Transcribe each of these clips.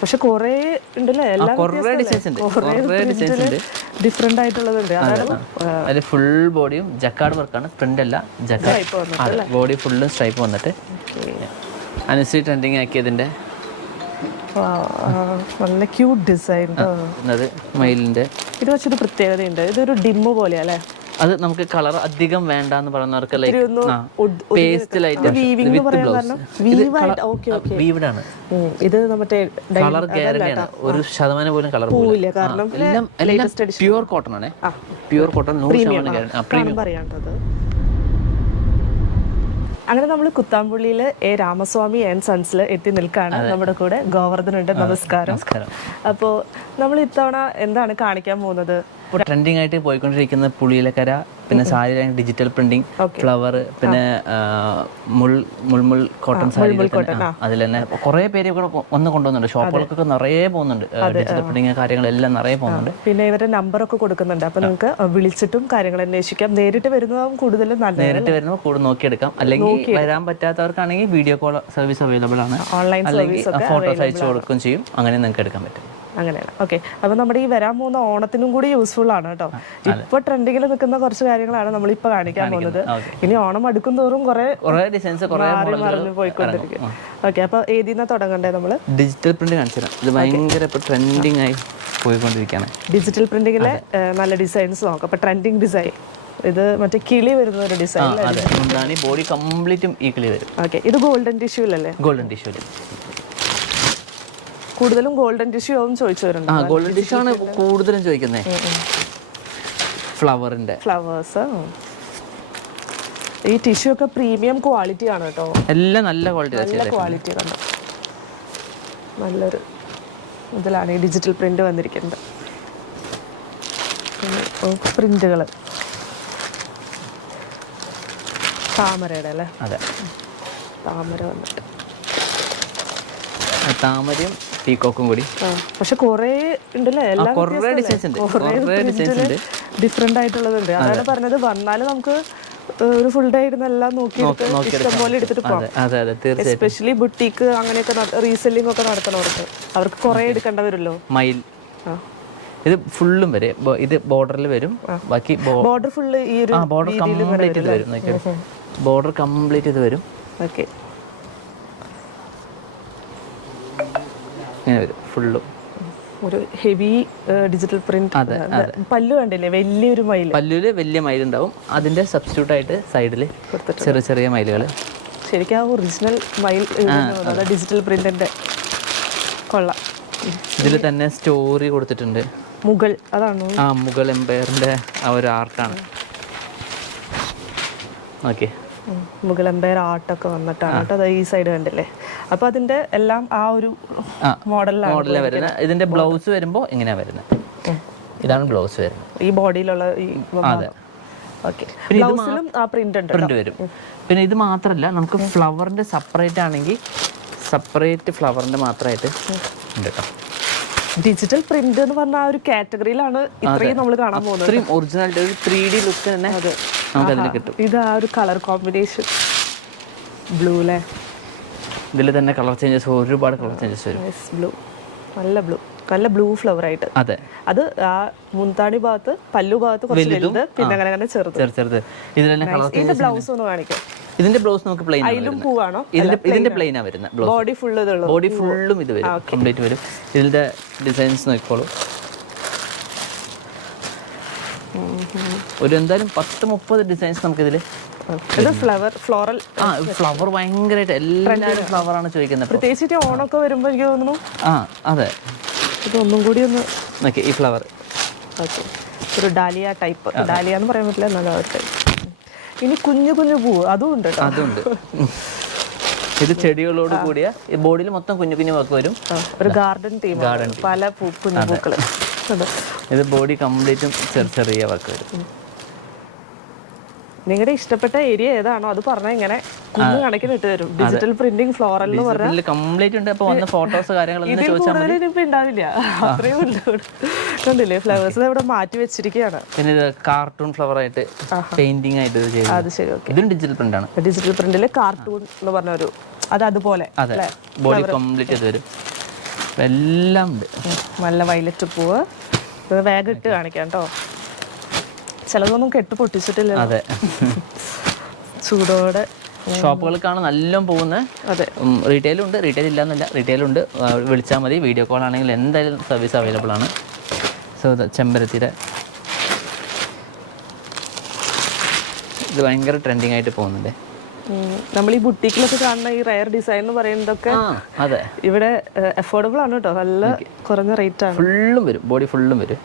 പക്ഷെ കൊറേ ഉണ്ടല്ലേ, ഡിഫറെന്റ് ആയിട്ടുള്ളതുണ്ട്. അതിൽ ഫുൾ ബോഡിയും ജക്കാർഡ് വർക്കാണ്, പ്രിന്റ് അല്ല, ജക്കാർഡ് ബോഡി ഫുള്ളും സ്ട്രൈപ്പ് വന്നിട്ട് അനുസരി ട്രെൻഡിങ് ആക്കിയതിന്റെ നല്ല ക്യൂട്ട് ഡിസൈൻ. മയിലിന്റെ ഇത് വെച്ചൊരു പ്രത്യേകതയുണ്ട്, ഇതൊരു ഡിമ്മ് പോലെ അല്ലേ. അത് നമുക്ക് കളർ അധികം വേണ്ട എന്ന് പറയുന്നവർക്ക് പേസ്റ്റലായിട്ട് ഇത് മറ്റേ കളർ ഗ്യാരണ്ടിയാണ്, 1% പോലും കളർ പോവില്ല. കാരണം പ്യൂർ കോട്ടൺ ആണ്, പ്യൂർ കോട്ടൺ 100% പറയാണ്ടത്. അങ്ങനെ നമ്മൾ കുത്താമ്പുള്ളിയിൽ എ രാമസ്വാമി ആൻഡ് സൺസിൽ എത്തി നിൽക്കുകയാണ്. നമ്മുടെ കൂടെ ഗോവർദ്ധൻ ഉണ്ട്. നമസ്കാരം. അപ്പോൾ നമ്മൾ ഇത്തവണ എന്താണ് കാണിക്കാൻ പോകുന്നത്? ട്രെൻഡിങ് ആയിട്ട് പോയിക്കൊണ്ടിരിക്കുന്ന പുളിയിലക്കര, പിന്നെ സാരി ഡിജിറ്റൽ പ്രിന്റിംഗ്, ഫ്ലവർ, പിന്നെ മുൾമുൾ കോട്ടൺ സാരി. അതിൽ തന്നെ കുറെ പേര് ഒന്ന് കൊണ്ടുവന്നുണ്ട്, ഷോപ്പുകൾക്കൊക്കെ നിറയെ പോകുന്നുണ്ട്, ഡിജിറ്റൽ പ്രിന്റിങ് കാര്യങ്ങളെല്ലാം നിറയെ പോകുന്നുണ്ട്. പിന്നെ ഇവരുടെ നമ്പറൊക്കെ കൊടുക്കുന്നുണ്ട്, അപ്പൊ നിങ്ങൾക്ക് വിളിച്ചിട്ടും കാര്യങ്ങൾ അന്വേഷിക്കാം. നേരിട്ട് വരുന്നതും കൂടുതലും നല്ലത്, നേരിട്ട് വരുമ്പോൾ കൂടുതൽ നോക്കിയെടുക്കാം. അല്ലെങ്കിൽ വരാൻ പറ്റാത്തവർക്കാണെങ്കിൽ വീഡിയോ കോൾ സർവീസ് അവൈലബിൾ ആണ്, അല്ലെങ്കിൽ ഫോട്ടോസ് അയച്ചു കൊടുക്കുകയും ചെയ്യും, അങ്ങനെ നിങ്ങൾക്ക് എടുക്കാൻ പറ്റും. അങ്ങനെയാണ്. ഓക്കെ, അപ്പൊ നമ്മുടെ ഈ വരാൻ പോകുന്ന ഓണത്തിനും കൂടി യൂസ്ഫുൾ ആണ് കേട്ടോ. ഇപ്പൊ ട്രെൻഡിങ്ങിൽ നിൽക്കുന്ന കുറച്ച് കാര്യങ്ങളാണ് നമ്മളിപ്പോ കാണിക്കാൻ പോകുന്നത്. ഇനി ഓണം അടുക്കും തോറും കുറെ ഡിസൈൻസ് പോയിക്കൊണ്ടിരിക്കും. ഓക്കെ, അപ്പൊ ഏതിന്നാ തുടങ്ങണ്ടേ? നമ്മള് ഡിജിറ്റൽ പ്രിന്റ് കാണിച്ചു, ഇത് ഭയങ്കര ട്രെൻഡിങ് ആയി പോയിക്കൊണ്ടിരിക്കുകയാണ്. ഡിജിറ്റൽ പ്രിന്റിങ്ങിലെ നല്ല ഡിസൈൻസ് നോക്കാം. അപ്പൊ ട്രെൻഡിങ് ഡിസൈൻ, ഇത് മറ്റേ കിളി വരുന്ന ഒരു ഡിസൈൻ, ബോഡി കംപ്ലീറ്റും ഈ കിളി വരും. ഓക്കെ, ഇത് ഗോൾഡൻ ടിഷ്യൂലല്ലേ? ഗോൾഡൻ ടിഷ്യൂല് കൂടുതലും ഗോൾഡൻ ടിഷ്യൂ ആവും ചോദിച്ചു വരുന്നുണ്ട്. ഗോൾഡൻ ടിഷ്യൂ ആണ് കൂടുതലും ചോദിക്കുന്നത്. ഫ്ലവറിന്റെ ഫ്ലവേഴ്സ്, ഈ ടിഷ്യൂ ഒക്കെ പ്രീമിയം ക്വാളിറ്റി ആണ് കേട്ടോ, എല്ലാം നല്ല ക്വാളിറ്റി കണ്ടോ. നല്ലൊരു ഇതിലാണ് ഈ ഡിജിറ്റൽ പ്രിന്റ് വന്നിരിക്കുന്നത്. പ്രിന്റുകൾ താമരയുടെ അല്ലേ? അതെ, താമര വന്നിട്ട് താമരയും പീക്കോക്കും കൂടി. പക്ഷെ കൊറേ ഉണ്ടല്ലേ, ഡിഫറെന്റ് ആയിട്ടുള്ളതുണ്ട്. അതാണ് പറഞ്ഞത്, വന്നാലും നമുക്ക് ഒരു ഫുൾ ഡേ ഇരുന്ന് എല്ലാം നോക്കിയിട്ട് ഇഷ്ടംപോലെ എടുത്തിട്ട് പോകാം. എസ്പെഷ്യലി ബുട്ടീക്ക് അങ്ങനെയൊക്കെ റീസെല്ലിംഗ് ഒക്കെ നടത്തണവർക്ക്, അവർക്ക് കുറെ എടുക്കേണ്ട വരുമല്ലോ. മയിൽ ഇത് ഫുള്ളും വരെ, ഇത് ബോർഡറിൽ വരും, ബാക്കി ബോർഡർ ഫുള്ള് ഈ ഒരു ബോർഡർ കംപ്ലീറ്റ് ഇത് വരും, ബോർഡർ കംപ്ലീറ്റ് ഇത് വരും. ഓക്കെ, ഇങ്ങനെ വരും ഫുള്ളും, ഒരു ഹെവി ഡിജിറ്റൽ പ്രിന്റ്. പല്ലു കണ്ടില്ലേ, വലിയൊരു മയിൽ, പല്ലുവില് വലിയ മയിലുണ്ടാവും, അതിന്റെ സബ്സ്റ്റിറ്റ്യൂട്ട് ആയിട്ട് സൈഡിൽ ചെറിയ ചെറിയ മയിലുകൾ. ശരിക്കും ആ ഒറിജിനൽ മയിൽ ഡിജിറ്റൽ പ്രിന്റിന്റെ കൊള്ളാം. ഇതിൽ തന്നെ സ്റ്റോറി കൊടുത്തിട്ടുണ്ട്. മുഗൾ, അതാണോ? മുഗൾ എംപയറിന്റെ ആ ഒരു ആർട്ടാണ്. ഓക്കെ, മുഗൾ എംപയർ ആർട്ടൊക്കെ വന്നിട്ടാണ് കേട്ടോ ഈ സൈഡ് കണ്ടില്ലേ. അപ്പൊ അതിന്റെ എല്ലാം ആ ഒരു മോഡലിലാണ് വരുന്നത്. ഇതിന്റെ ബ്ലൗസ് വരുമ്പോ ഇങ്ങനെയാ വരുന്നത്, ഇതാണ് ബ്ലൗസ് വരുന്നത്, ഈ ബോഡിയിലുള്ള ഈ. ഓക്കെ, ബ്ലൗസിലും ആ പ്രിന്റ് വരും. പിന്നെ ഇത് മാത്രല്ല, നമുക്ക് ഫ്ലവറിന്റെ സെപ്പറേറ്റ് ആണെങ്കിൽ സെപ്പറേറ്റ് ഫ്ലവറിന്റെ മാത്രമായിട്ട് ഉണ്ട് കേട്ടോ. ഡിജിറ്റൽ പ്രിന്റ് എന്ന് പറഞ്ഞ ആ ഒരു കാറ്റഗറിയിലാണ് ഇത്രയും നമ്മൾ കാണാൻ പോകുന്നത്. ഇത്രയും ഒറിജിനാലിറ്റി, ഒരു 3D ലുക്ക് തന്നെ നമുക്ക് അതിൽ കിട്ടും. ഇത് ആ ഒരു കളർ കോമ്പിനേഷൻ, ബ്ലൂ അല്ലേ? ഇതിൽ തന്നെ കളർ ചേഞ്ചസ്, ഒരുപാട് കളർ ചേഞ്ചസ് വരും. ബ്ലൂ, നല്ല ബ്ലൂ ഫ്ലവർ ആയിട്ട്. അതെ, അത് ആ മുന്താണി ഭാഗത്ത്, പല്ലു ഭാഗത്ത് കുറച്ച് വലുത്, പിന്നെ അങ്ങനെ അങ്ങനെ ചെറുത്. ഇതിൽ തന്നെ കളർ ചേഞ്ചസ്. ബ്ലൗസ് ഒന്ന് കാണിക്കാം. ഇതിന്റെ ബ്ലൗസ് നമുക്ക് പ്ലെയിൻ അതിലും പൂവാണോ? ഇതിന്റെ പ്ലെയിനാ വരുന്നത്. ബോഡി ഫുള്ളും ഇത് വരും, കംപ്ലീറ്റ് വരും. ഇതിന്റെ ഡിസൈൻസ് നോക്കിക്കോളൂ, ഒരു എന്തായാലും 10-30 ഡിസൈൻസ് നമുക്കിതിൽ. ഫ്ലവർ ഭയങ്കരമായിട്ട് എല്ലാവരും ഫ്ലവറാണ് ചോദിക്കുന്നത്, പ്രത്യേകിച്ച് ഓണമൊക്കെ വരുമ്പോൾ എനിക്ക് തോന്നുന്നു. അതെ, ഇതൊന്നും കൂടി ഒന്ന് നോക്കി ഈ ഫ്ലവർ. ഒരു ഡാലിയ ടൈപ്പ്, ഡാലിയ എന്ന് പറയാൻ പറ്റില്ല, നല്ല ടൈപ്പ്. ഇനി കുഞ്ഞു കുഞ്ഞു പൂവ് അതും ഉണ്ട്. ഇത് ചെടികളോട് കൂടിയ ഈ ബോഡിയിൽ മൊത്തം കുഞ്ഞു കുഞ്ഞു വർക്ക് വരും, ഒരു ഗാർഡൻ തീം, പല കുഞ്ഞു പൂക്കള്. ഇത് ബോഡി കംപ്ലീറ്റും ചെറിയ വർക്ക് വരും. നിങ്ങളുടെ ഇഷ്ടപ്പെട്ട ഏരിയ ഏതാണോ അത് പറഞ്ഞാൽ ഇങ്ങനെ കണക്കിന് ഇട്ട് തരും. ഡിജിറ്റൽ പ്രിന്റിംഗ് ഫ്ലോറൽ എന്ന് പറഞ്ഞാൽ കംപ്ലീറ്റ് ഉണ്ട്. അപ്പോൾ വന്ന ഫോട്ടോസ് കാര്യങ്ങളൊന്നും ഉണ്ടാവില്ല, അത്രയും കണ്ടില്ലേ. ഫ്ലവേഴ്സ് ഇവിടെ മാറ്റി വെച്ചിരിക്കുകയാണ്. പിന്നെ ഇത് കാർട്ടൂൺ ഫ്ലവർ ആയിട്ട് പെയിന്റിംഗ് ആയിട്ട് ചെയ്തു. അത് ശരി, ഓക്കെ. ഇതും ഡിജിറ്റൽ പ്രിന്റ് ആണ്. ഡിജിറ്റൽ പ്രിന്റിൽ കാർട്ടൂൺ എന്ന് പറഞ്ഞ ഒരു അതുപോലെ ബോഡി കംപ്ലീറ്റ് ചെയ്ത് വരും. എല്ലാം ഉണ്ട്. നല്ല വയലറ്റ് പൂവ്. ഇത് വേഗം ഇട്ട് കാണിക്കാം കേട്ടോ, ചിലതൊന്നും കെട്ട് പൊട്ടിച്ചിട്ടില്ല. അതെ, ചൂടോടെ ഷോപ്പുകൾക്കാണ് നല്ല പോകുന്നത്. അതെ, റീറ്റെയിലും ഉണ്ട്, റീറ്റെയിൽ ഇല്ലാന്നല്ല, റീറ്റെയിലുണ്ട്. വിളിച്ചാൽ മതി, വീഡിയോ കോൾ ആണെങ്കിൽ എന്തായാലും സർവീസ് അവൈലബിൾ ആണ്. സോ ചെമ്പരത്തിയുടെ ഇത് ഭയങ്കര ട്രെൻഡിങ് ആയിട്ട് പോകുന്നുണ്ട്. നമ്മൾ ഈ ബുട്ടീക്കിലൊക്കെ കാണുന്ന ഈ റയർ ഡിസൈൻ എന്ന് പറയുന്നതൊക്കെ അതെ ഇവിടെ അഫോർഡബിൾ ആണ് കേട്ടോ, നല്ല കുറഞ്ഞ റേറ്റ് ആണ്. ഫുള്ളും വരും, ബോഡി ഫുള്ളും വരും.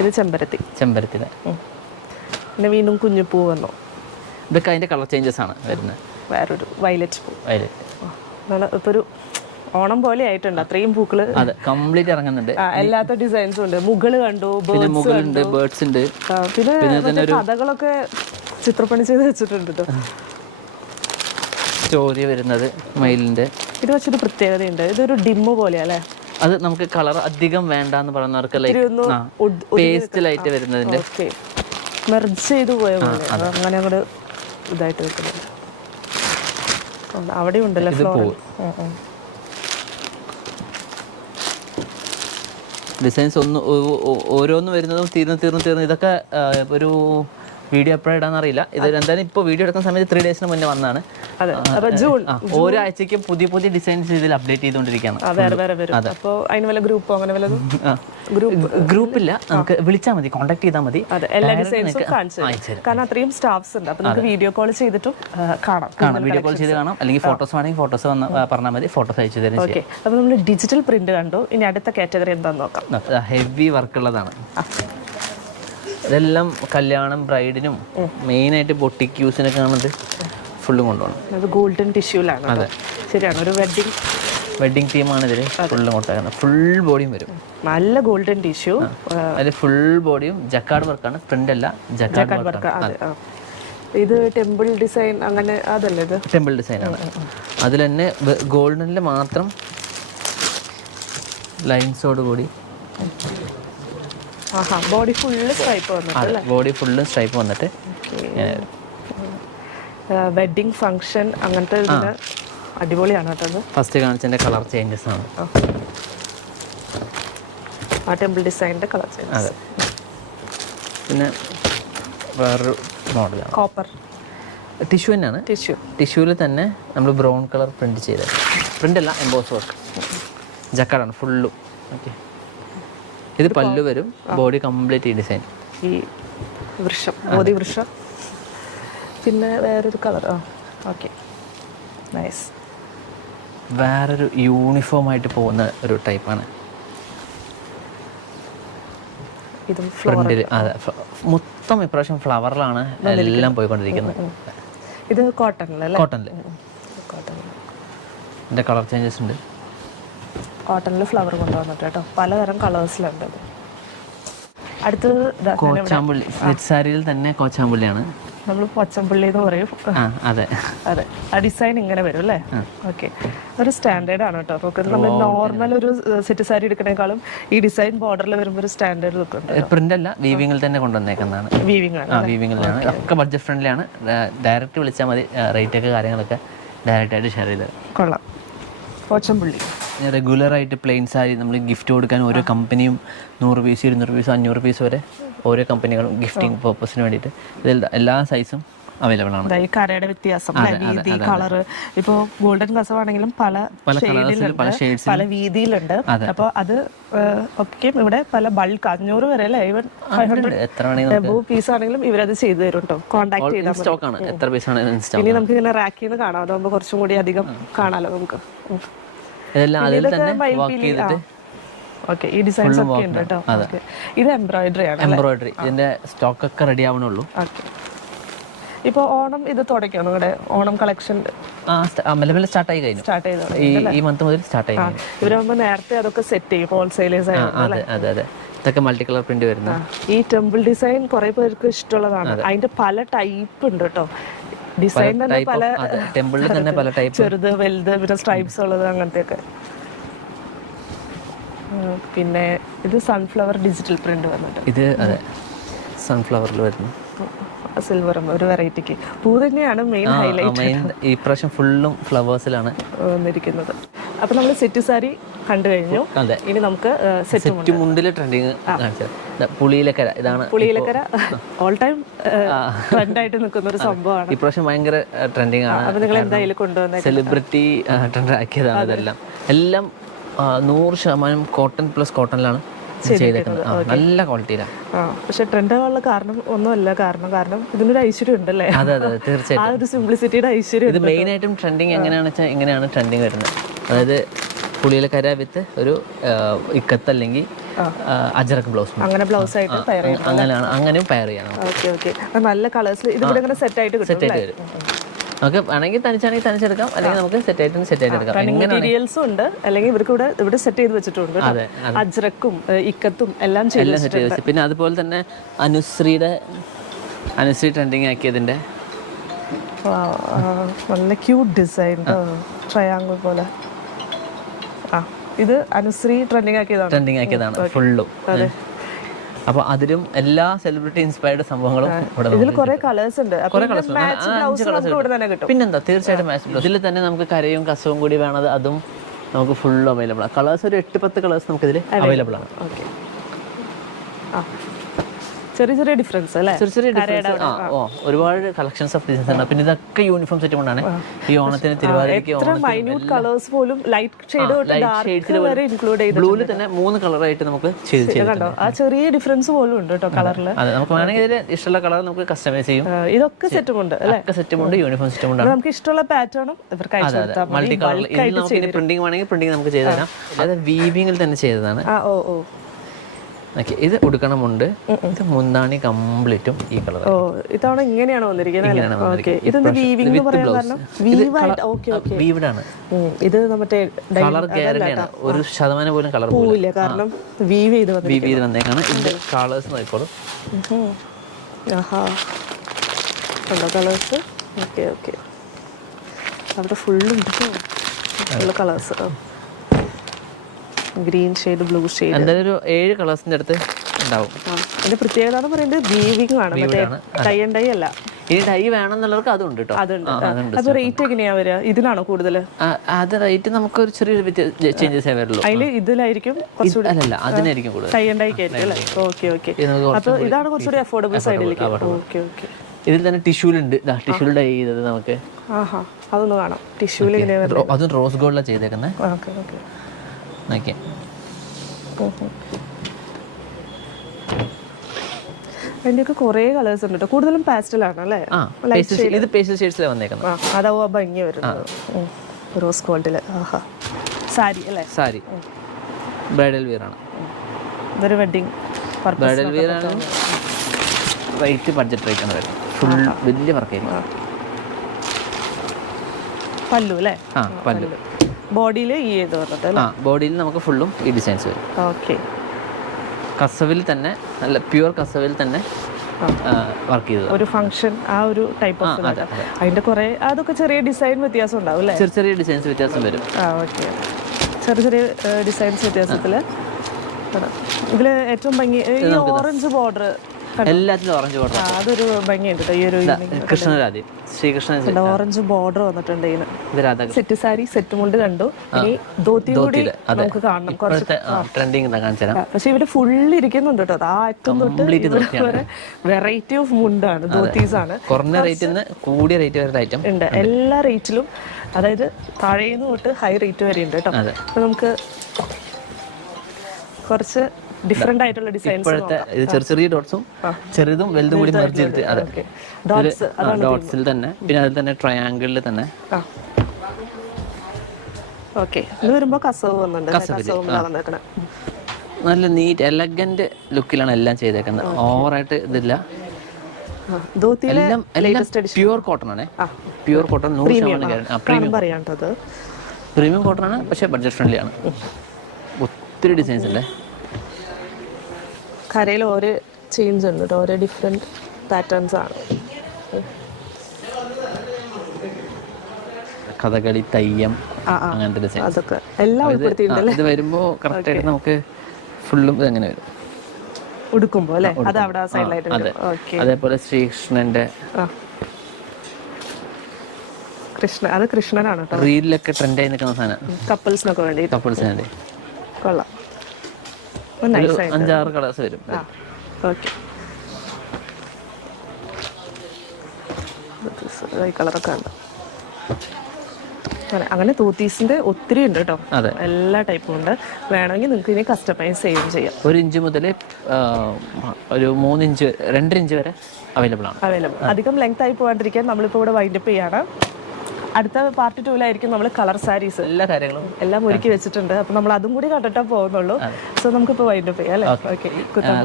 ഇത് ചെമ്പരത്തിയുടെ പിന്നെ വീണ്ടും കുഞ്ഞുപൂ വന്നു. ഇതൊക്കെ അതിന്റെ കളർ ചേഞ്ചസ് ആണ് വരുന്നത്. വേറൊരു വയലറ്റ് പൂ. വയലറ്റ് ഇപ്പൊ ഒരു ഓണം പോലെ ആയിട്ടുണ്ട്, അത്രയും പൂക്കള്. അതെ, കംപ്ലീറ്റ് ഇറങ്ങുന്നുണ്ട്. എല്ലാത്ത ഡിസൈൻസും ഉണ്ട്. മുകള് കണ്ടു, മുകളുണ്ട്, ബേർഡ്സ് ഉണ്ട്. പിന്നെ കഥകളൊക്കെ ചിത്രപ്പണി ചെയ്ത് വെച്ചിട്ടുണ്ട് കേട്ടോ. സ്റ്റോറി വരുന്നത് മയിലിന്റെ. ഇത് വെച്ചൊരു പ്രത്യേകതയുണ്ട്, ഇതൊരു ഡിമ്മ് പോലെയാ അല്ലേ? അത് നമുക്ക് കളർ അധികം വേണ്ടെന്ന് പറയുന്നവർക്ക് പേസ്റ്റിലായിട്ട് വരുന്നതിന്റെ മെർജ് ചെയ്ത് പോയ പോലെ അങ്ങനെ അങ്ങോട്ട് ഇതായിട്ട് വെക്കുന്നുണ്ട്. അവിടെ ഉണ്ടല്ലോ ഡിസൈൻസ് ഓരോന്ന് വരുന്നതും തീർന്ന് ഇതൊക്കെ ഒരു വീഡിയോ എപ്പോഴും ഇടാന്ന് അറിയില്ല. ഇത് എന്തായാലും ഇപ്പോൾ വീഡിയോ എടുക്കുന്ന സമയത്ത് 3 ഡേയ്സിന് മുന്നേ വന്നാണ്. ഓരോ ആഴ്ചയ്ക്കും പുതിയ പുതിയ ഡിസൈൻസ് ഇതിൽ അപ്ഡേറ്റ് ചെയ്തുകൊണ്ടിരിക്കുകയാണ്. ഗ്രൂപ്പില്ല, നമുക്ക് വിളിച്ചാൽ മതി, കോൺടാക്ട് ചെയ്താൽ മതി. കാരണം അത്രയും സ്റ്റാഫ്സ് ഉണ്ട്, അപ്പോൾ നമുക്ക് വീഡിയോ കോൾ ചെയ്തിട്ടും കാണാം. വീഡിയോ കോൾ ചെയ്ത് കാണാം, അല്ലെങ്കിൽ ഫോട്ടോസ് വേണമെങ്കിൽ ഫോട്ടോസ് പറഞ്ഞാൽ മതി, ഫോട്ടോസ് അയച്ചു തരും. ഓക്കെ, അപ്പോൾ നമ്മൾ ഡിജിറ്റൽ പ്രിന്റ് കണ്ടു. ഇനി അടുത്ത കാറ്റഗറി എന്താണെന്ന് നോക്കാം. ഹെവി വർക്കുള്ളതാണ്. ഇതെല്ലാം കല്യാണം, ബ്രൈഡിനും മെയിനായിട്ട് ബൊട്ടിക് യൂസിനൊക്കെ ആണത് ഫുള്ളും കൊണ്ടുപോകണം. ഗോൾഡൻ ടിഷ്യൂലാണ്. അതെ, ശരിയാണ്. ഒരു വെഡിങ് തീമാണ് ഇതിൽ ഫുള്ളും കൊണ്ടുപോകുന്നത്. ഫുൾ ബോഡിയും വരും, നല്ല ഗോൾഡൻ ടിഷ്യൂ. അതിൽ ഫുൾ ബോഡിയും ജക്കാർഡ് വർക്കാണ്, പ്രിന്റ് അല്ല, ജക്കാർഡ് വർക്ക്. ഇത് ടെമ്പിൾ ഡിസൈൻ അങ്ങനെ അതല്ലേ? ഇത് ടെമ്പിൾ ഡിസൈൻ ആണ്. അതിൽ തന്നെ ഗോൾഡനിൽ മാത്രം ലൈൻസോട് കൂടി ബോഡി ഫുള്ള് സ്ട്രൈപ്പ് വന്നിട്ട്. ബോഡി ഫുള്ള് സ്ട്രൈപ്പ് വന്നിട്ട് വെഡിങ് ഫംഗ്ഷൻ അങ്ങനത്തെ അടിപൊളിയാണ് കേട്ടോ. ഫസ്റ്റ് കാണിച്ചതിന്റെ കളർ ചേഞ്ചസ് ആണ്. ആ ടെമ്പിൾ ഡിസൈനിന്റെ കളർ ചേഞ്ചസ്. അതെ, പിന്നെ വേറൊരു മോഡലാണ് കോപ്പർ ടിഷ്യൂ തന്നെയാണ്. ടിഷ്യൂവിൽ തന്നെ നമ്മൾ ബ്രൗൺ കളർ പ്രിന്റ് ചെയ്തത്. പ്രിന്റ് അല്ല, എംബോസ് വർക്ക്. ജക്കാർഡാണ് ഫുള്ളും. ഓക്കെ, ഇത് പല്ലു വരും, ബോഡി കംപ്ലീറ്റ് ഈ ഡിസൈൻ. ഈ ബോഡി വൃക്ഷം. പിന്നെ വേറൊരു കളർ. Okay, nice. വേറൊരു യൂണിഫോം ആയിട്ട് പോകുന്ന ഒരു ടൈപ്പാണ്. ഫ്രണ്ടിൽ അതെ, മൊത്തം ഇപ്രാവശ്യം ഫ്ലവറിലാണ് എല്ലാം പോയിക്കൊണ്ടിരിക്കുന്നത്. ഇത് കോട്ടണിൽ. ഇതിൻ്റെ കളർ ചേഞ്ചസ് ഉണ്ട്. കോട്ടണിൽ ഫ്ലവർ കൊണ്ടുവന്നിട്ട് കേട്ടോ, പലതരം കളേഴ്സിലുണ്ട്. അടുത്തത് കോച്ചാമ്പള്ളി. സാരിയിൽ തന്നെ കോച്ചാമ്പള്ളിയാണ്. നമ്മൾ പൊച്ചമ്പള്ളി എന്ന് പറയും. അതെ, ആ ഡിസൈൻ ഇങ്ങനെ വരും അല്ലേ? ഓക്കെ, ഒരു സ്റ്റാൻഡേർഡ് ആണ് കേട്ടോ. നമ്മൾ നോർമൽ ഒരു സെറ്റ് സാരി എടുക്കണേക്കാളും ഈ ഡിസൈൻ ബോർഡറിൽ വരുമ്പോൾ ഒരു സ്റ്റാൻഡേർഡ് ലുക്ക് ഉണ്ട്. പ്രിന്റ് അല്ല, വീവിങ്ങിൽ തന്നെ കൊണ്ടുവന്നേക്കുന്നതാണ്. വീവിങ്ങിലാണ്. ഒക്കെ ബഡ്ജറ്റ് ഫ്രണ്ട്ലി ആണ്. ഡയറക്റ്റ് വിളിച്ചാൽ മതി, റേറ്റ് ഒക്കെ കാര്യങ്ങളൊക്കെ ഡയറക്റ്റ് ആയിട്ട് ഷെയർ ചെയ്ത്. കൊള്ളാം. പോച്ചമ്പള്ളി റെഗുലറായിട്ട് പ്ലെയിൻ സാരി നമ്മൾ ഗിഫ്റ്റ് കൊടുക്കാൻ ഓരോ കമ്പനിയും 100 പീസ് 200 പീസ് 500 പീസ് വരെ ഓരോ കമ്പനികളും ഗിഫ്റ്റിംഗ് പർപ്പസിന് വേണ്ടിയിട്ട് ഇതിൽ എല്ലാ സൈസും അവൈലബിൾ ആണ്. ഈ കരയുടെ വ്യത്യാസം, വീതി, കളറ്. ഇപ്പോൾ ഗോൾഡൻ കസവാണെങ്കിലും പല വീതിയിലുണ്ട്. അപ്പോൾ അത് ഒക്കെ ഇവിടെ പല ബൾക്ക് 500 വരെ അല്ലേ, ഈവൻ 500 പീസ് ആണെങ്കിലും ഇവരത് ചെയ്തു തരും കേട്ടോ. കോൺടാക്ട് ചെയ്താൽ സ്റ്റോക്കാണ്. എത്ര പീസാണ് ഇനി നമുക്ക് ഇങ്ങനെ റാക്കിൽ നിന്ന് കാണാം, അതാകുമ്പോൾ കുറച്ചും കൂടി അധികം കാണാമല്ലോ നമുക്ക്. ഓക്കെ, ഈ ഡിസൈൻസ് ഒക്കെ ഉണ്ട് കേട്ടോ. ഇത് എംബ്രോയിഡറി ആണ്. എംബ്രോയിഡറി ഇതിന്റെ സ്റ്റോക്ക് ഒക്കെ റെഡി ആവണുള്ളൂ. ഇപ്പോൾ ഓണം ഇത് തുടങ്ങിയോ നിങ്ങളുടെ ഓണം കളക്ഷൻ? സ്റ്റാർട്ട് ആയി കഴിഞ്ഞു. ഈ മന്ത് മുതൽ സ്റ്റാർട്ട് ആയി. ഇവരാകുമ്പോൾ നേരത്തെ അതൊക്കെ സെറ്റ് ചെയ്യും ഹോൾസെയിലേഴ്സ്. അതെ, ഇതൊക്കെ മൾട്ടി കളർ പ്രിന്റ് വരുന്ന ഈ ടെമ്പിൾ ഡിസൈൻ കുറെ പേർക്ക് ഇഷ്ടമുള്ളതാണ്. അതിന്റെ പല ടൈപ്പ് ഉണ്ട് കേട്ടോ. ഡിസൈൻ തന്നെ പല ടെമ്പിളിൽ തന്നെ പല ടൈപ്പ്, ചെറുത് വലുത്, പിന്നെ സ്ട്രൈപ്സ് ഉള്ളത് അങ്ങനത്തെ ഒക്കെ. പിന്നെ ഇത് സൺഫ്ലവർ ഡിജിറ്റൽ പ്രിന്റ് വന്നിട്ട്. ഇത് അതെ, സൺഫ്ലവറിൽ വരുന്നു. സിൽവറും ഒരു വെറൈറ്റിക്ക് പൂ തന്നെയാണ് മെയിൻ ഹൈലൈറ്റ്. ഈ പ്രാവശ്യം ഫുള്ളും ഫ്ലവേഴ്സിലാണ് വന്നിരിക്കുന്നത്. അപ്പൊ നമ്മൾ സെറ്റ് സാരി കണ്ടു കഴിഞ്ഞു. അതെ, ഇനി നമുക്ക് സെറ്റ് മുണ്ടിലെ ട്രെൻഡിങ് പുളിയിലക്കര. ഇതാണ് പുളിയിലക്കര ഓൾ ടൈം ട്രെൻഡായിട്ട് നിൽക്കുന്ന ഒരു സംഭവമാണ്. ഇപ്രാവശ്യം ഭയങ്കര ട്രെൻഡിങ് ആണ്. അപ്പൊ നിങ്ങൾ എന്തായാലും കൊണ്ടുവന്നേ സെലിബ്രിറ്റി ട്രെൻഡ് ആക്കിയതാണ് ഇതെല്ലാം. എല്ലാം 100% കോട്ടൺ പ്ലസ് കോട്ടണിലാണ് ചെയ്തേക്കുന്നത്. നല്ല ക്വാളിറ്റിയിലാണ്. പക്ഷെ ട്രെൻഡ് ആവാനുള്ള കാരണം ഒന്നുമല്ല, കാരണം ഇതിനൊരു ഐശ്വര്യം ഉണ്ടല്ലേ. അതെ അതെ തീർച്ചയായിട്ടും. ആ ഒരു സിംപ്ലിസിറ്റിയുടെ ഐശ്വര്യം. ഇത് മെയിൻ ആയിട്ടും ട്രെൻഡിങ് എങ്ങനെയാണെന്ന് വെച്ചാൽ ഇങ്ങനെയാണ് ട്രെൻഡിങ് വരുന്നത്. അതായത് പുളിയിലക്കര വിത്ത് ഒരു ഇക്കത്ത് അല്ലെങ്കിൽ അജറക് ബ്ലൗസ്, അങ്ങനെ ബ്ലൗസ് ആയിട്ട് അങ്ങനെയാണ്, അങ്ങനെയും പെയർ ചെയ്യണം. Okay okay. നല്ല കളേഴ്സിൽ ഇതിവിടെ ഇങ്ങനെ സെറ്റ് ആയിട്ട് സെറ്റ് ആയിട്ട് വരും. നമുക്ക് വേണമെങ്കിൽ തനിച്ചാണെങ്കിൽ തനിച്ചെടുക്കാം, അല്ലെങ്കിൽ നമുക്ക് സെറ്റ് ആയിട്ട് എടുക്കാം. മെറ്റീരിയൽസും ഉണ്ട്, അല്ലെങ്കിൽ ഇവർക്ക് ഇവിടെ സെറ്റ് ചെയ്ത് വെച്ചിട്ടുണ്ട്. അജ്രക്കും ഇക്കത്തും എല്ലാം സെറ്റ് ചെയ്ത്. പിന്നെ അതുപോലെ തന്നെ അനുശ്രീ ട്രെൻഡിങ് ആക്കിയതിന്റെ നല്ല ക്യൂട്ട് ഡിസൈൻ, ട്രയാങ്കിൾ പോലെ. ഇത് അനുശ്രീ ട്രെൻഡിങ് ആക്കിയതാണ് ഫുള്ളും. അപ്പൊ അതിലും എല്ലാ സെലിബ്രിറ്റി ഇൻസ്പയർഡ് സംഭവങ്ങളും ഇതിൽ കുറെ കളേഴ്സ് ഉണ്ട്. പിന്നെന്താ, തീർച്ചയായിട്ടും മാച്ച് ബ്ലൗസ്. ഇതിൽ തന്നെ നമുക്ക് കരയും കസവും കൂടി വേണത്, അതും നമുക്ക് ഫുൾ അവൈലബിൾ ആണ്. കളേഴ്സ് ഒരു 8-10 കളേഴ്സ് നമുക്ക് ഇതിൽ അവൈലബിൾ ആണ്. ചെറിയ ഡിഫറൻസ് അല്ലേ? ഒരുപാട് കളക്ഷൻസ് ഓഫ് ഡിസൈൻസ് ഉണ്ട്. പിന്നെ ഇതൊക്കെ യൂണിഫോം സെറ്റ് കൊണ്ടാണ് ഈ ഓണത്തിന് തിരുവാതിരയ്ക്ക് കളേഴ്സ് പോലും ലൈറ്റ് ഷെയ്ഡ് വരെ ഇൻക്ലൂഡ് ചെയ്തു. ബ്ലൂവിൽ തന്നെ 3 കളറായിട്ട് നമുക്ക് കണ്ടോ, ആ ചെറിയ ഡിഫറൻസ് പോലും ഉണ്ട് കേട്ടോ കളറിൽ. അതെ, നമുക്ക് വേണമെങ്കിൽ ഇതിൽ ഇഷ്ടമുള്ള കളർ നമുക്ക് കസ്റ്റമൈസ് ചെയ്യും. ഇതൊക്കെ സെറ്റുമുണ്ട് അല്ലേ? സെറ്റുമുണ്ട്, യൂണിഫോം സെറ്റുമുണ്ട്. നമുക്ക് ഇഷ്ടമുള്ള പാറ്റേണും ഇവർക്ക് മൾട്ടി കളർ. നമുക്ക് പ്രിന്റിംഗ് വേണമെങ്കിൽ പ്രിന്റിംഗ് നമുക്ക് ചെയ്തു തരാം. അത് വീവിംഗിൽ തന്നെ ചെയ്തതാണ്. ഇത് ഉടുക്കണമുണ്ട്. ഇത് മുന്താണി കംപ്ലീറ്റും ഈ കളർ. ഇതവണ ഇങ്ങനെയാണ് വന്നിരിക്കുന്നത്. ഇത് മറ്റേ കളർ ഗ്യാരണ്ടിയാണ്, 1% പോലും കളർ പോവില്ല, കാരണം വീവ് ചെയ്ത് വന്നേക്കാണ്. ഇതിന്റെ കളേഴ്സ് നോക്കിക്കോളൂ. കളേഴ്സ് അവിടെ full colours, green shade, blue shade, എന്തായാലും ഒരു 7 കളേഴ്സിന്റെ അടുത്ത് ഉണ്ടാവും. അതിന്റെ പ്രത്യേകത എന്ന് പറയുന്നത് വീവിംഗ് ആണ്, ടൈ ആൻഡ് ഡൈ അല്ല. ഈ ഡൈ വേണമെന്നുള്ളവർക്ക് അതുണ്ട് കേട്ടോ. അത് റേറ്റ് എങ്ങനെയാ വരിക? ഇതിനാണോ കൂടുതൽ? അത് റേറ്റ് നമുക്ക് ഒരു ചെറിയൊരു ചേഞ്ചസ് വരുള്ളൂ. അതില് ഇതിലായിരിക്കും അല്ല, അതിനായിരിക്കും കൂടുതൽ, ടൈ ആൻഡ് ഡൈക്ക് ആയിരിക്കും അല്ലേ? Okay okay. അപ്പൊ ഇതാണ് കുറച്ചുകൂടി അഫോർഡബിൾ സൈഡിലേക്ക്. Okay okay. ഇതിൽ തന്നെ ടിഷ്യൂലുണ്ട്, ടിഷ്യൂ ഡൈ ചെയ്തത് നമുക്ക്. അതൊന്ന് കാണാം. ടിഷ്യൂല് അതും റോസ് ഗോൾഡിലാണ് ചെയ്തേക്കുന്നത്. അതിന്റെയൊക്കെ കുറെ കളേഴ്സ് ഉണ്ട് കേട്ടോ. കൂടുതലും പാസ്റ്റൽ ആണ് അല്ലേ? ഇത് പേസ്റ്റൽ ഷെയ്ഡ്സിലാണ് വന്നേക്കുന്നത്. അതാവും ആ ഭംഗി വരുന്നത്. റോസ് ഗോൾഡില്. സാരി അല്ലേ? സാരി ബ്രൈഡൽ വിയർ ആണ്. ഇതൊരു വെഡിങ് ബ്രൈഡൽ വിയർ ആണ്. റേറ്റ് ബഡ്ജറ്റ് റേറ്റ് ആണ് വരുന്നത്. ഫുൾ വലിയ വർക്കായിരിക്കും. പല്ലു അല്ലേ? പല്ലു. ബോഡിയിൽ ഈ ചെയ്ത് വന്നിട്ട് ബോഡിയിൽ നമുക്ക് ഫുള്ളും ഈ ഡിസൈൻസ് വരും. ഓക്കെ. കസവിൽ തന്നെ, നല്ല പ്യുവർ കസവിൽ തന്നെ വർക്ക് ചെയ്തത്. ഒരു ഫംഗ്ഷൻ ആ ഒരു ടൈപ്പ് ഓഫ്. അതിന്റെ കുറെ അതൊക്കെ ചെറിയ ഡിസൈൻ വ്യത്യാസം ഉണ്ടാവും അല്ലേ? ചെറിയ ഡിസൈൻസ് വ്യത്യാസം വരും. ഓക്കെ. ചെറിയ ഡിസൈൻസ് വ്യത്യാസത്തില് ഇതില് ഏറ്റവും ഭംഗി ഈ ഓറഞ്ച് ബോർഡർ, എല്ലാത്തിലും ഓറഞ്ച് ബോർഡർ. അതൊരു ഭംഗിയുണ്ട്. ഈ ഒരു കൃഷ്ണരാധി, ശ്രീകൃഷ്ണൻ ഓറഞ്ച് ബോർഡർ വന്നിട്ടുണ്ട്. ഇതിന് സെറ്റ് സാരി, സെറ്റ് മുണ്ട് കണ്ടു. ഇനി ധോത്തി കൂടി നമുക്ക് കാണണം. പക്ഷെ ഇവര് ഫുള്ള് ഇരിക്കുന്നുണ്ട് കേട്ടോ. ആ അറ്റം തൊട്ട് വെറൈറ്റി ഓഫ് മുണ്ടാണ്, ധോത്തീസ് ആണ്. കുറഞ്ഞ റേറ്റിൽ കൂടിയ റേറ്റ് വരെ ഐറ്റം ഉണ്ട്. എല്ലാ റേറ്റിലും, അതായത് താഴേന്ന് തൊട്ട് ഹൈ റേറ്റ് വരെ ഉണ്ട് കേട്ടോ. അപ്പൊ നമുക്ക് കുറച്ച് ഡിഫറെന്റ് ആയിട്ടുള്ള ഡിസൈൻസ്. ചെറിയ ഡോട്ട്സും ചെറുതും വലുതും കൂടി മെർജ് ചെയ്തിട്ട്. അതെ, ഡോട്ട്സിൽ തന്നെ. പിന്നെ അതിൽ തന്നെ ട്രയാങ്കിളിൽ തന്നെ. ഓക്കെ. ഇത് വരുമ്പോ കസവ് വന്നിട്ടുണ്ട്. നല്ല നീറ്റ് എലഗന്റ് ലുക്കിലാണ് എല്ലാം ചെയ്തേക്കുന്നത്. ഓവറായിട്ട് ഇതില്ല. പ്യൂർ കോട്ടൺ ആണ്. പ്യൂർ കോട്ടൺ 100% പ്രീമിയം കോട്ടൺ ആണ്. പക്ഷെ ബഡ്ജറ്റ് ഫ്രണ്ട്ലി ആണ്. ഒത്തിരി ഡിസൈൻസ് ഉണ്ട്. കരയിൽ ഓരോ ചേഞ്ച് ഉണ്ട് കേട്ടോ. ഓരോ ഡിഫറെന്റ് പാറ്റേൺസ് ആണ്. കഥകളി, തെയ്യം, അങ്ങനത്തെ ഡിസൈൻ അതൊക്കെ എല്ലാം ഉൾപ്പെടുത്തിയിട്ടുണ്ടല്ലേ? ഇത് വരുമ്പോ കറക്റ്റ് ആയിട്ട് നമുക്ക് ഫുള്ളും ഇതെങ്ങനെ വരും ഉടുക്കുമ്പോ അല്ലേ? അത് അവിടെ ആ സൈഡിലായിട്ട്. അതേപോലെ ശ്രീകൃഷ്ണന്റെ കൃഷ്ണ, അത് കൃഷ്ണനാണ് കേട്ടോ. റീലിലൊക്കെ ട്രെൻഡായി നിൽക്കുന്ന സാധനം, കപ്പിൾസിനൊക്കെ വേണ്ടി. കപ്പിൾസിന് വേണ്ടി. കൊള്ളാം, ഒരു 5-6 കളേഴ്സ് വരും. ഓക്കെ, ഈ കളറൊക്കെ ഉണ്ട്. അങ്ങനെ തൂത്തീസിന്റെ ഒത്തിരി ഉണ്ട് കേട്ടോ, എല്ലാ ടൈപ്പും ഉണ്ട്. വേണമെങ്കിൽ നിങ്ങൾക്ക് ഇനി കസ്റ്റമൈസ് ചെയ്യാം. 1 ഇഞ്ച് മുതൽ ഒരു 3 ഇഞ്ച് 2 ഇഞ്ച് വരെ അവൈലബിൾ ആണ്. അധികം ലെങ്ത് ആയി പോകാണ്ടിരിക്കാൻ നമ്മളിപ്പോൾ ഇവിടെ വൈൻഡപ്പ് ചെയ്യാണ്. അടുത്ത പാർട്ട് 2-ലായിരിക്കും നമ്മൾ കളർ സാരീസ് എല്ലാ കാര്യങ്ങളും എല്ലാം ഒരുക്കി വെച്ചിട്ടുണ്ട്. അപ്പോൾ നമ്മൾ അതും കൂടി കണ്ടിട്ടേ പോകുന്നുള്ളൂ. സോ നമുക്കിപ്പോൾ വൈൻഡപ്പ് ചെയ്യാം അല്ലേ? ഓക്കെ,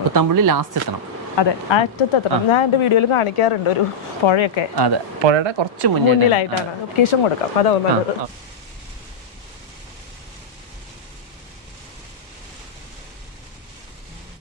കുത്താമ്പുള്ളി ലാസ്റ്റ് എത്തണം. അതെ, അറ്റത്ത് എത്തണം. ഞാൻ എൻ്റെ വീഡിയോയിൽ കാണിക്കാറുണ്ട് ഒരു പുഴയൊക്കെ. അതെ, പുഴയുടെ കുറച്ച് മുന്നിലായിട്ടാണ്. ലൊക്കേഷൻ കൊടുക്കാം, അതാവും നല്ലത്.